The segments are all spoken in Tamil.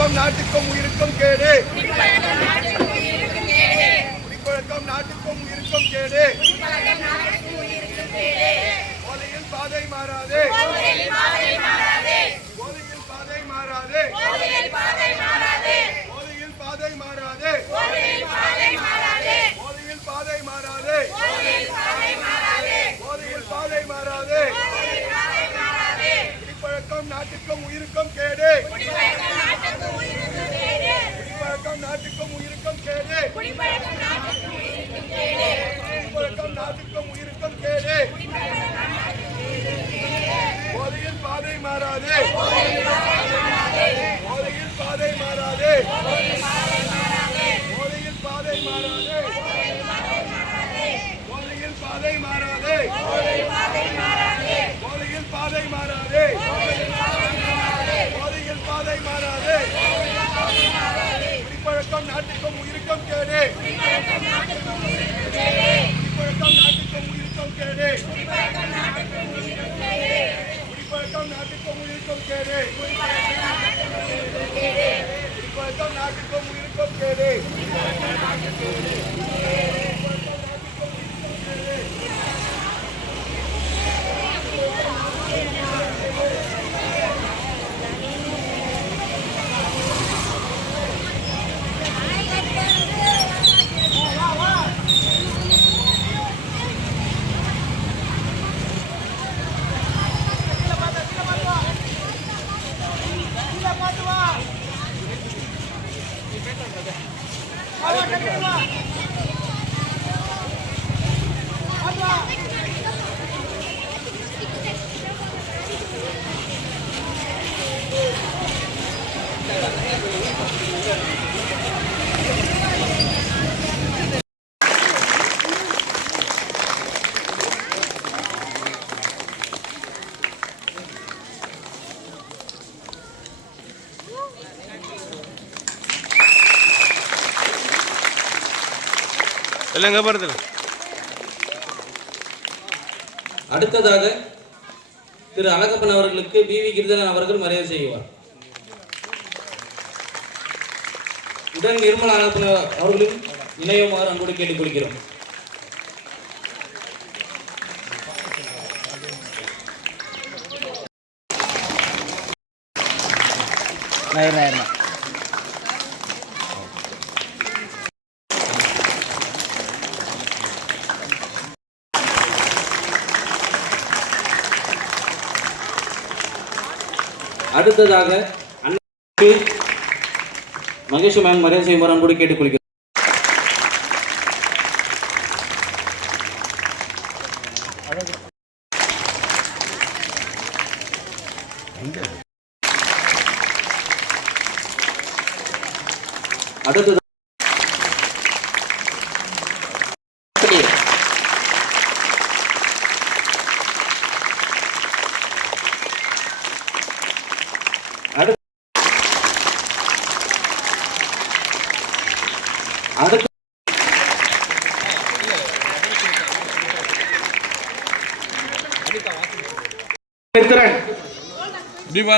குடிப்பழக்கம் நாட்டுக்கும் உயிருக்கும் கேடு. குடிப்பழக்கம் நாட்டுக்கும் உயிருக்கும் கேடு. போதையில் பாதை மாறாதே. போதையில் பாதை மாறாதே. போதையில் பாதை மாறாதே. போதையில் பாதை மாறாதே. போதையில் பாதை மாறாதே. போதையில் பாதை மாறாதே. போதையில் பாதை மாறாதே. போதையில் பாதை மாறாதே. போதையில் பாதை மாறாதே. குடிப்பழக்கம் நாட்டுக்கும் உயிருக்கும் கேடு. குடிப்பழக்கம் நாட்டுக்கும் உயிருக்கும் கேடு. குடிப்பழக்கம் நாட்டுக்கும் உயிருக்கும் கேடு. குடிப்பழக்கம் நாட்டுக்கும் உயிருக்கும் கேடு. குடிப்பழக்கம் நாட்டுக்கும் உயிருக்கும் கேடு. போதையில் பாதை மாறாதே. போதையில் பாதை மாறாதே. போதையில் பாதை மாறாதே. போதையில் பாதை மாறாதே. போதையில் பாதை மாறாதே. போதையில் பாதை மாறாதே. குடிப்பழக்கம் நாட்டுக்கும் உயிருக்கும் கேடு. குடிப்பழக்கம் நாட்டுக்கும் உயிருக்கும் கேடு. குடிப்பழக்கம் நாட்டுக்கும் உயிருக்கும் கேடு. குடிப்பழக்கம் நாட்டுக்கும் உயிருக்கும் கேடு. அடுத்ததாக திரு அழகப்பன் அவர்களுக்கு பிவி கிருதன் அவர்கள் மரியாதை செய்வார். உடன் நிர்மலா அழகப்பன் அவர்களும் இணையுமாறு அன்போடு கேட்டுக் கொள்கிறோம். அடுத்ததாக மகேஷ் மேம் மரியாதை செய்யுமாறு அன்போடு கேட்டுக்கொள்கிறேன். அடுத்தது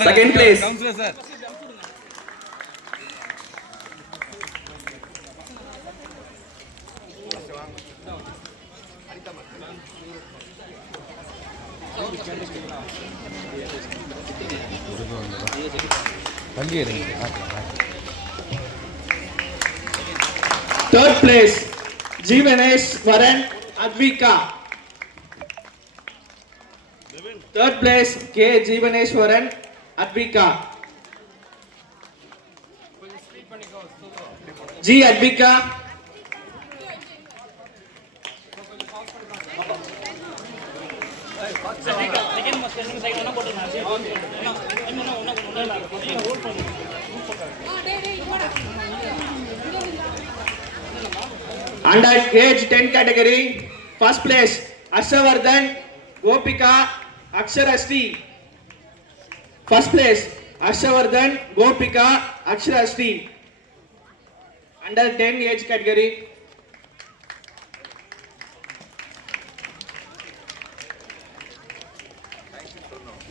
second place. Third place, Jeevanesh Varan Advika. Third place, K. Jeevaneshwaran Advika. G. Advika. Under age 10 category, first place, Ashavardhan Gopika Aksharasti. First place, Ashavardhan Gopika Aksharasti. Under 10 age category.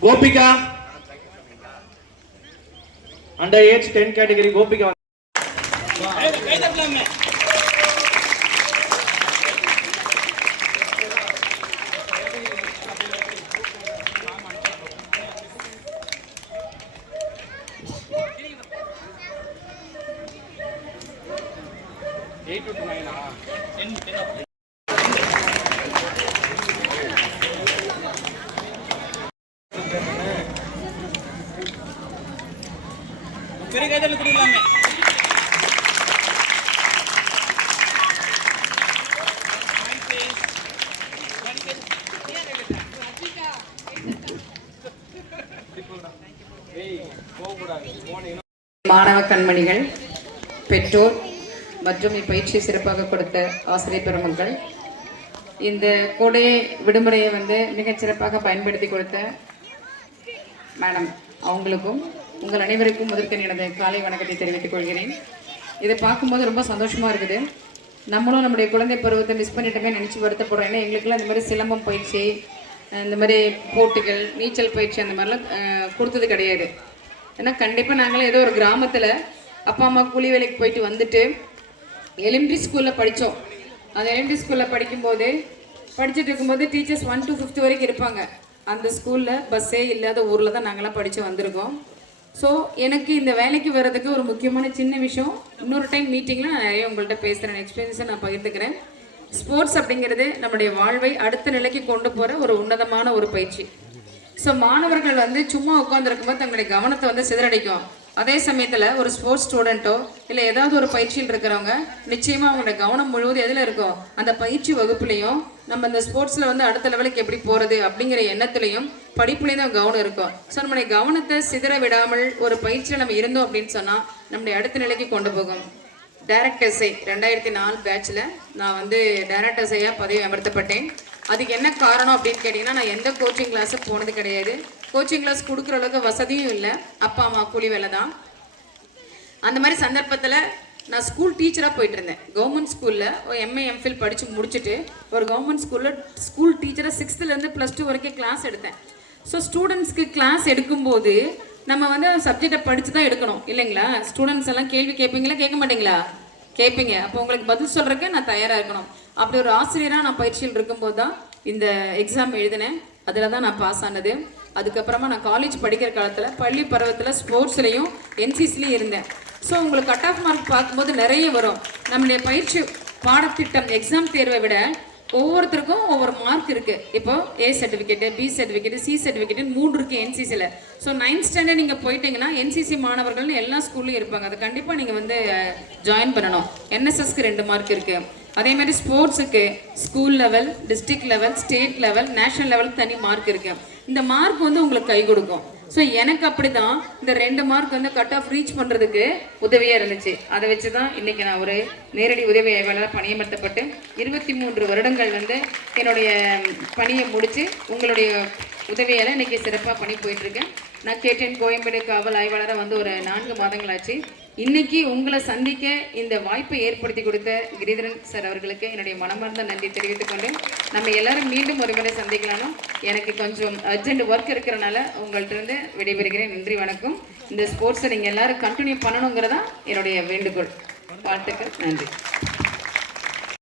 Gopika Under age 10 category Gopika. மாணவ கண்மணிகள், பெற்றோர் மற்றும் இப்பயிற்சியை சிறப்பாக கொடுத்த ஆசிரியர் பெருமக்கள், இந்த கோடை விடுமுறையை மிகச் சிறப்பாக பயன்படுத்தி கொடுத்த மேடம் அவங்களுக்கும் உங்கள் அனைவருக்கும் முதற்கண் எனது காலை வணக்கத்தை தெரிவித்துக் கொள்கிறேன். இதை பார்க்கும்போது ரொம்ப சந்தோஷமாக இருக்குது. நம்மளும் நம்முடைய குழந்தை பருவத்தை மிஸ் பண்ணிட்டோமே நினச்சி வருத்தப்படுறோம். ஏன்னா எங்களுக்கெல்லாம் இந்த மாதிரி சிலம்பம் பயிற்சி, இந்த மாதிரி போட்டிகள், நீச்சல் பயிற்சி அந்த மாதிரிலாம் கொடுத்தது கிடையாது. ஏன்னா கண்டிப்பாக நாங்களும் ஏதோ ஒரு கிராமத்தில் அப்பா அம்மா கூலி வேலைக்கு போயிட்டு வந்துட்டு எலிமெண்ட்ரி ஸ்கூலில் படித்தோம். அந்த எலிமெண்ட்ரி ஸ்கூலில் படிச்சுட்டு இருக்கும்போது டீச்சர்ஸ் 1 to 5th வரைக்கும் இருப்பாங்க. அந்த ஸ்கூலில் பஸ்ஸே இல்லாத ஊரில் தான் நாங்கள்லாம் படித்து வந்திருக்கோம். ஸோ எனக்கு இந்த வேலைக்கு வர்றதுக்கு ஒரு முக்கியமான சின்ன விஷயம், இன்னொரு டைம் மீட்டிங்கில் நான் நிறைய உங்கள்கிட்ட பேசுகிறேன், எக்ஸ்பீரியன்ஸை நான் பகிர்ந்துக்கிறேன். ஸ்போர்ட்ஸ் அப்படிங்கிறது நம்முடைய வாழ்வை அடுத்த நிலைக்கு கொண்டு போகிற ஒரு உன்னதமான ஒரு பயிற்சி. ஸோ மாணவர்கள் சும்மா உட்காந்துருக்கும்போது தங்களுடைய கவனத்தை சிதறடிக்கும். அதே சமயத்தில் ஒரு ஸ்போர்ட்ஸ் ஸ்டூடெண்ட்டோ இல்லை ஏதாவது ஒரு பயிற்சியில் இருக்கிறவங்க நிச்சயமாக அவங்களோட கவனம் முழுவதும் எதில் இருக்கும், அந்த பயிற்சி வகுப்புலையும் நம்ம இந்த ஸ்போர்ட்ஸில் அடுத்த லெவலுக்கு எப்படி போகிறது அப்படிங்கிற எண்ணத்துலையும் படிப்புலேயும் தான் கவனம் இருக்கும். ஸோ நம்மளுடைய கவனத்தை சிதற விடாமல் ஒரு பயிற்சியில் நம்ம இருந்தோம் அப்படின்னு சொன்னால் நம்முடைய அடுத்த நிலைக்கு கொண்டு போகும். டைரக்டர்ஸை 2004 பேட்சில் நான் டைரக்டர்ஸையாக பதவி அமர்த்தப்பட்டேன். அதுக்கு என்ன காரணம் அப்படின்னு கேட்டிங்கன்னா, நான் எந்த கோச்சிங் கிளாஸும் போனது கிடையாது. கோச்சிங் கிளாஸ் கொடுக்குற அளவுக்கு வசதியும் இல்லை, அப்பா அம்மா கூலி வேலை தான். அந்த மாதிரி சந்தர்ப்பத்தில் நான் ஸ்கூல் டீச்சராக போயிட்டு இருந்தேன். கவர்மெண்ட் ஸ்கூலில் ஒரு MA MPhil படித்து முடிச்சுட்டு ஒரு கவர்மெண்ட் ஸ்கூல் டீச்சராக 6th +2 வரைக்கும் கிளாஸ் எடுத்தேன். ஸோ ஸ்டூடெண்ட்ஸ்க்கு கிளாஸ் எடுக்கும்போது நம்ம சப்ஜெக்டை படித்து தான் எடுக்கணும் இல்லைங்களா? ஸ்டூடெண்ட்ஸ் எல்லாம் கேள்வி கேட்பீங்களா, கேட்க மாட்டீங்களா? கேட்பீங்க. அப்போ உங்களுக்கு பதில் சொல்கிறதுக்கு நான் தயாராக இருக்கணும். அப்படி ஒரு ஆசிரியராக நான் பயிற்சியில் இருக்கும்போது தான் இந்த எக்ஸாம் எழுதினேன். அதில் தான் நான் பாஸ் ஆனது. அதுக்கப்புறமா நான் காலேஜ் படிக்கிற காலத்தில் பள்ளி பருவத்தில் ஸ்போர்ட்ஸ்லேயும் NCCலையும் இருந்தேன். ஸோ உங்களுக்கு கட் ஆஃப் மார்க் பார்க்கும்போது நிறைய வரும். நம்மளுடைய பயிற்சி பாடத்திட்டம் எக்ஸாம் தேர்வை விட ஒவ்வொருத்தருக்கும் ஒவ்வொரு மார்க் இருக்குது. இப்போ A certificate, B certificate, C சர்டிஃபிகேட்டுன்னு 3 இருக்குது NCCயில். ஸோ 9th ஸ்டாண்டர்ட் நீங்கள் போயிட்டீங்கன்னா NCC மாணவர்கள்னு எல்லா ஸ்கூல்லையும் இருப்பாங்க. அதை கண்டிப்பாக நீங்கள் ஜாயின் பண்ணணும். NSSக்கு 2 மார்க் இருக்குது. அதே மாதிரி ஸ்போர்ட்ஸுக்கு school level, district level, state level, national லெவலுக்கு தனி மார்க் இருக்குது. இந்த மார்க் உங்களுக்கு கை கொடுக்கும். ஸோ எனக்கு அப்படி தான் இந்த 2 மார்க் கட் ஆஃப் ரீச் பண்ணுறதுக்கு உதவியாக இருந்துச்சு. அதை வச்சு தான் இன்றைக்கி நான் ஒரு நேரடி உதவி ஆய்வாளர் பணியமர்த்தப்பட்டு 23 வருடங்கள் என்னுடைய பணியை முடித்து உங்களுடைய உதவியால் இன்றைக்கி சிறப்பாக பணி போயிட்டுருக்கேன். நான் கேட்டேன் கோயம்பேடு காவல் ஆய்வாளராக ஒரு 4 மாதங்களாச்சு. இன்னைக்கு உங்களை சந்திக்க இந்த வாய்ப்பை ஏற்படுத்தி கொடுத்த கிரிதரன் சார் அவர்களுக்கு என்னுடைய மனமார்ந்த நன்றி தெரிவித்துக் கொண்டு நம்ம எல்லாரும் மீண்டும் ஒரு முறை சந்திக்கலாம்னு எனக்கு கொஞ்சம் அர்ஜென்ட் ஒர்க் இருக்கிறனால உங்கள்கிட்ட விடைபெறுகிறேன். நன்றி, வணக்கம். இந்த ஸ்போர்ட்ஸை நீங்கள் எல்லாரும் கண்டினியூ பண்ணணுங்கிறதா என்னுடைய வேண்டுகோள். வாழ்த்துக்கள். நன்றி.